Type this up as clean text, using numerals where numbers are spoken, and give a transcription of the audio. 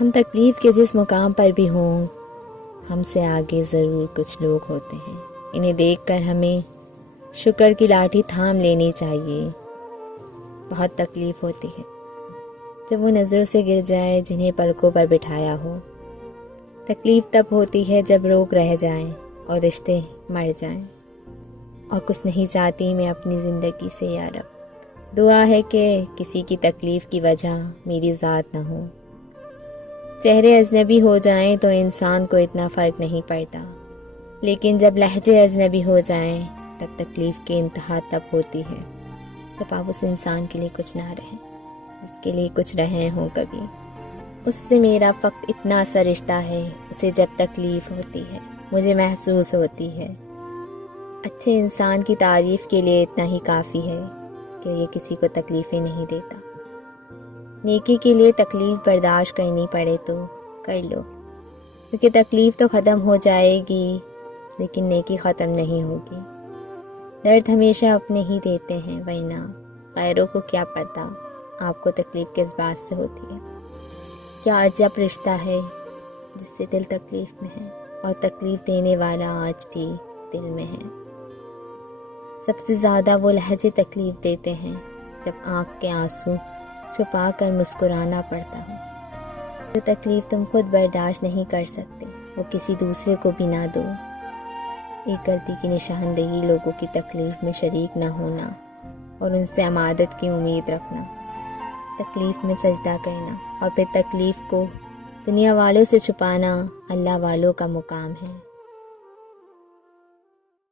ہم تکلیف کے جس مقام پر بھی ہوں، ہم سے آگے ضرور کچھ لوگ ہوتے ہیں۔ انہیں دیکھ کر ہمیں شکر کی لاٹھی تھام لینی چاہیے۔ بہت تکلیف ہوتی ہے جب وہ نظروں سے گر جائے جنہیں پلکوں پر بٹھایا ہو۔ تکلیف تب ہوتی ہے جب لوگ رہ جائیں اور رشتے مر جائیں۔ اور کچھ نہیں چاہتی میں اپنی زندگی سے یا رب، دعا ہے کہ کسی کی تکلیف کی وجہ میری ذات نہ ہو۔ چہرے اجنبی ہو جائیں تو انسان کو اتنا فرق نہیں پڑتا، لیکن جب لہجے اجنبی ہو جائیں تب تکلیف کی انتہا تب ہوتی ہے جب آپ اس انسان کے لیے کچھ نہ رہیں جس کے لیے کچھ رہے ہوں کبھی۔ اس سے میرا فقط اتنا سا رشتہ ہے، اسے جب تکلیف ہوتی ہے مجھے محسوس ہوتی ہے۔ اچھے انسان کی تعریف کے لیے اتنا ہی کافی ہے کہ یہ کسی کو تکلیفیں نہیں دیتا۔ نیکی کے لیے تکلیف برداشت کرنی پڑے تو کر لو، کیونکہ تکلیف تو ختم ہو جائے گی لیکن نیکی ختم نہیں ہوگی۔ درد ہمیشہ اپنے ہی دیتے ہیں، ورنہ غیروں کو کیا پتہ آپ کو تکلیف کس بات سے ہوتی ہے۔ کیا عجب رشتہ ہے جس سے دل تکلیف میں ہے اور تکلیف دینے والا آج بھی دل میں ہے۔ سب سے زیادہ وہ لہجے تکلیف دیتے ہیں جب آنکھ کے آنسو چھپا کر مسکرانا پڑتا ہے۔ جو تکلیف تم خود برداشت نہیں کر سکتے وہ کسی دوسرے کو بھی نہ دو۔ ایک غلطی کی نشاندہی لوگوں کی تکلیف میں شریک نہ ہونا اور ان سے امادت کی امید رکھنا، تکلیف میں سجدہ کرنا اور پھر تکلیف کو دنیا والوں سے چھپانا اللہ والوں کا مقام ہے۔